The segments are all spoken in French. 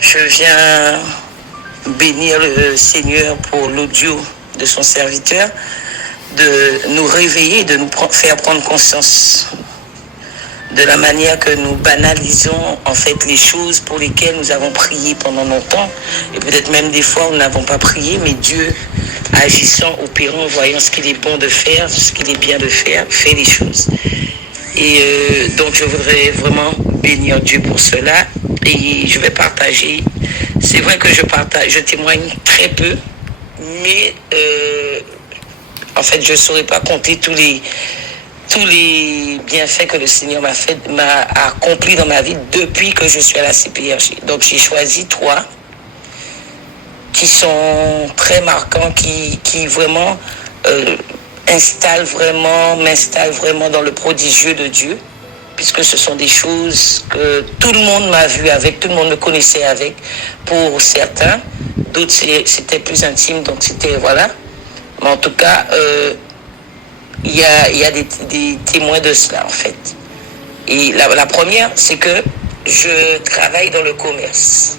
Je viens bénir le Seigneur pour l'audio de son serviteur, de nous réveiller, de nous faire prendre conscience de la manière que nous banalisons en fait les choses pour lesquelles nous avons prié pendant longtemps, et peut-être même des fois nous n'avons pas prié, mais Dieu, agissant, opérant, voyant ce qu'il est bon de faire, ce qu'il est bien de faire, fait les choses. Et donc je voudrais vraiment bénir Dieu pour cela, et je vais partager. C'est vrai que je témoigne très peu, mais en fait je ne saurais pas compter tous les bienfaits que le Seigneur m'a accompli dans ma vie depuis que je suis à la CPRJ. Donc j'ai choisi 3 qui sont très marquants, qui vraiment m'installent vraiment dans le prodigieux de Dieu, puisque ce sont des choses que tout le monde m'a vu avec, tout le monde me connaissait avec, pour certains. D'autres c'était plus intime, donc c'était voilà. Mais en tout cas, il y a des témoins de cela en fait. Et la première, c'est que je travaille dans le commerce.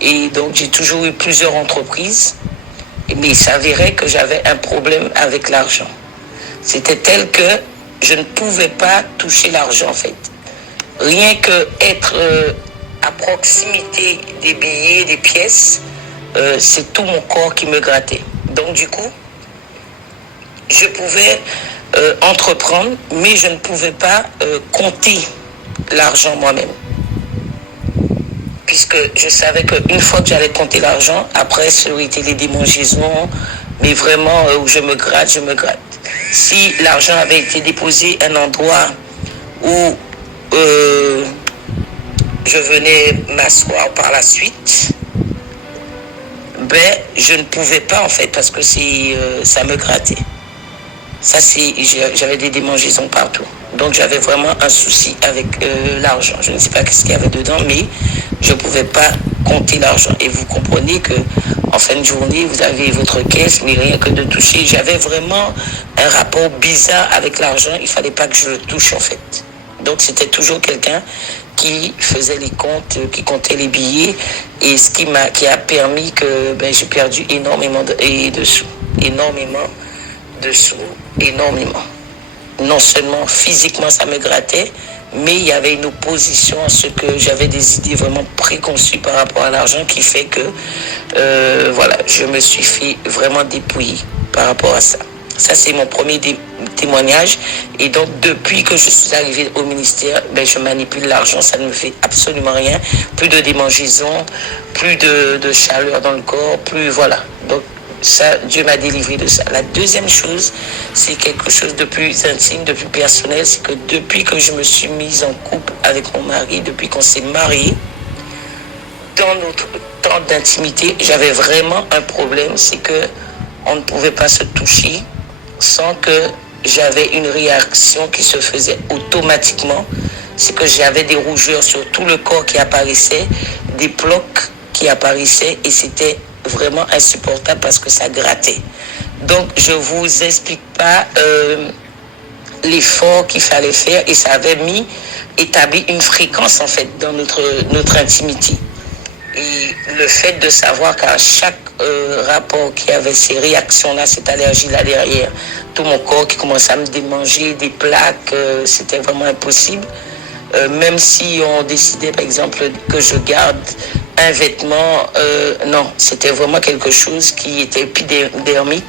Et donc j'ai toujours eu plusieurs entreprises, mais il s'avérait que j'avais un problème avec l'argent. C'était tel que je ne pouvais pas toucher l'argent en fait. Rien que être à proximité des billets, des pièces, c'est tout mon corps qui me grattait. Donc du coup, je pouvais entreprendre, mais je ne pouvais pas compter l'argent moi-même. Puisque je savais qu'une fois que j'allais compter l'argent, après, ça aurait été les démangeaisons, mais vraiment où je me gratte. Si l'argent avait été déposé à un endroit où je venais m'asseoir par la suite, ben, je ne pouvais pas en fait, parce que ça me grattait. Ça, j'avais des démangeaisons partout. Donc, j'avais vraiment un souci avec l'argent. Je ne sais pas ce qu'il y avait dedans, mais je ne pouvais pas compter l'argent. Et vous comprenez que en fin de journée, vous avez votre caisse, mais rien que de toucher. J'avais vraiment un rapport bizarre avec l'argent. Il ne fallait pas que je le touche, en fait. Donc, c'était toujours quelqu'un qui faisait les comptes, qui comptait les billets, et ce qui a permis que j'ai perdu énormément de sous. Énormément. Non seulement physiquement ça me grattait, mais il y avait une opposition à ce que j'avais des idées vraiment préconçues par rapport à l'argent qui fait que voilà, je me suis fait vraiment dépouiller par rapport à ça. Ça, c'est mon premier témoignage. Et donc, depuis que je suis arrivée au ministère, je manipule l'argent. Ça ne me fait absolument rien. Plus de démangeaisons, plus de chaleur dans le corps, plus voilà. Donc, ça, Dieu m'a délivré de ça. La deuxième chose, c'est quelque chose de plus intime, de plus personnel. C'est que depuis que je me suis mise en couple avec mon mari, depuis qu'on s'est mariés, dans notre temps d'intimité, j'avais vraiment un problème. C'est que on ne pouvait pas se toucher sans que j'avais une réaction qui se faisait automatiquement. C'est que j'avais des rougeurs sur tout le corps qui apparaissaient, des plaques qui apparaissaient, et c'était vraiment insupportable parce que ça grattait. Donc je vous explique pas l'effort qu'il fallait faire, et ça avait établi une fréquence en fait dans notre intimité. Et le fait de savoir qu'à chaque rapport qui avait ces réactions-là, cette allergie-là derrière, tout mon corps qui commençait à me démanger, des plaques, c'était vraiment impossible. Même si on décidait par exemple que je garde un vêtement, non, c'était vraiment quelque chose qui était épidermique.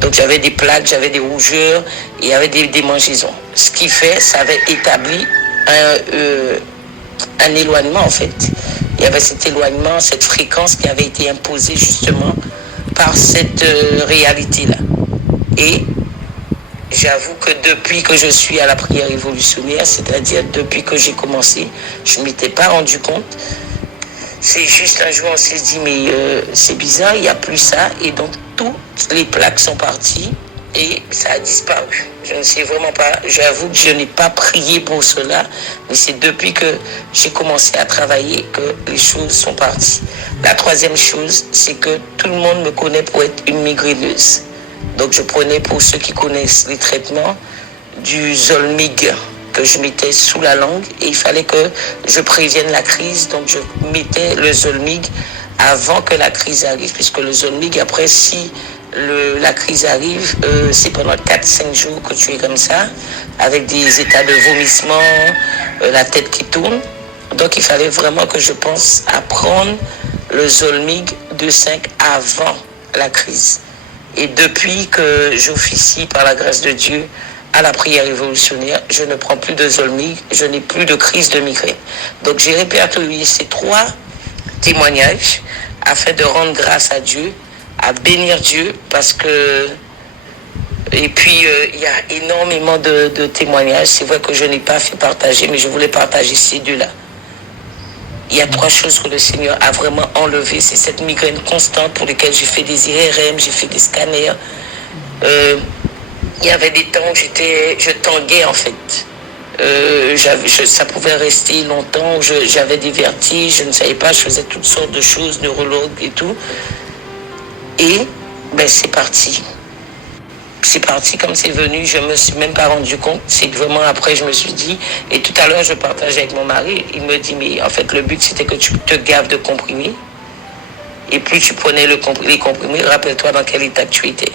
Donc j'avais des plaques, j'avais des rougeurs, et il y avait des démangeaisons. Ce qui fait, ça avait établi un éloignement en fait. Il y avait cet éloignement, cette fréquence qui avait été imposée justement par cette réalité-là. Et j'avoue que depuis que je suis à la prière révolutionnaire, c'est-à-dire depuis que j'ai commencé, je ne m'étais pas rendu compte. C'est juste un jour, on s'est dit, mais c'est bizarre, il n'y a plus ça. Et donc, toutes les plaques sont parties et ça a disparu. Je ne sais vraiment pas, j'avoue que je n'ai pas prié pour cela, mais c'est depuis que j'ai commencé à travailler que les choses sont parties. La troisième chose, c'est que tout le monde me connaît pour être une migraineuse. Donc je prenais, pour ceux qui connaissent les traitements, du Zolmig. que je mettais sous la langue et il fallait que je prévienne la crise. Donc je mettais le Zolmig avant que la crise arrive, puisque le Zolmig, après, si la crise arrive, c'est pendant 4-5 jours que tu es comme ça, avec des états de vomissement, la tête qui tourne. Donc il fallait vraiment que je pense à prendre le Zolmig 2,5 avant la crise. Et depuis que j'officie par la grâce de Dieu à la prière révolutionnaire, je ne prends plus de Zolmig, je n'ai plus de crise de migraine. Donc j'ai répertorié ces 3 témoignages afin de rendre grâce à Dieu, à bénir Dieu, parce que... Et puis, il y a énormément de témoignages. C'est vrai que je n'ai pas fait partager, mais je voulais partager ces 2-là. Il y a 3 choses que le Seigneur a vraiment enlevées. C'est cette migraine constante pour laquelle j'ai fait des IRM, j'ai fait des scanners. Il y avait des temps où je tanguais en fait. Ça pouvait rester longtemps, j'avais des vertiges, je ne savais pas, je faisais toutes sortes de choses, neurologue et tout. Et c'est parti. C'est parti comme c'est venu, je me suis même pas rendu compte. C'est que vraiment après je me suis dit, et tout à l'heure je partageais avec mon mari, il me dit mais en fait le but c'était que tu te gaves de comprimés. Et plus tu prenais les comprimés, rappelle-toi dans quel état tu étais.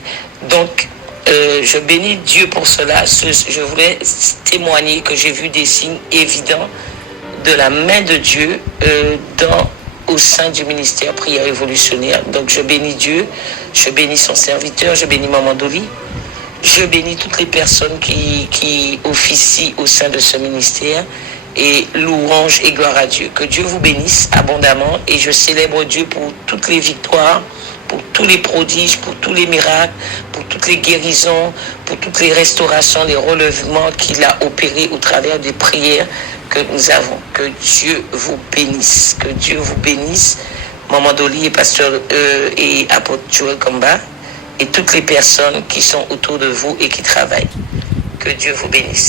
Donc je bénis Dieu pour cela. Je voulais témoigner que j'ai vu des signes évidents de la main de Dieu au sein du ministère Prière Révolutionnaire. Donc je bénis Dieu, je bénis son serviteur, je bénis Maman Dolly, je bénis toutes les personnes qui officient au sein de ce ministère. Et louange et gloire à Dieu. Que Dieu vous bénisse abondamment et je célèbre Dieu pour toutes les victoires, pour tous les prodiges, pour tous les miracles, pour toutes les guérisons, pour toutes les restaurations, les relèvements qu'il a opérés au travers des prières que nous avons. Que Dieu vous bénisse. Que Dieu vous bénisse. Maman Dolly et pasteur et apôtre Joël Combat et toutes les personnes qui sont autour de vous et qui travaillent. Que Dieu vous bénisse.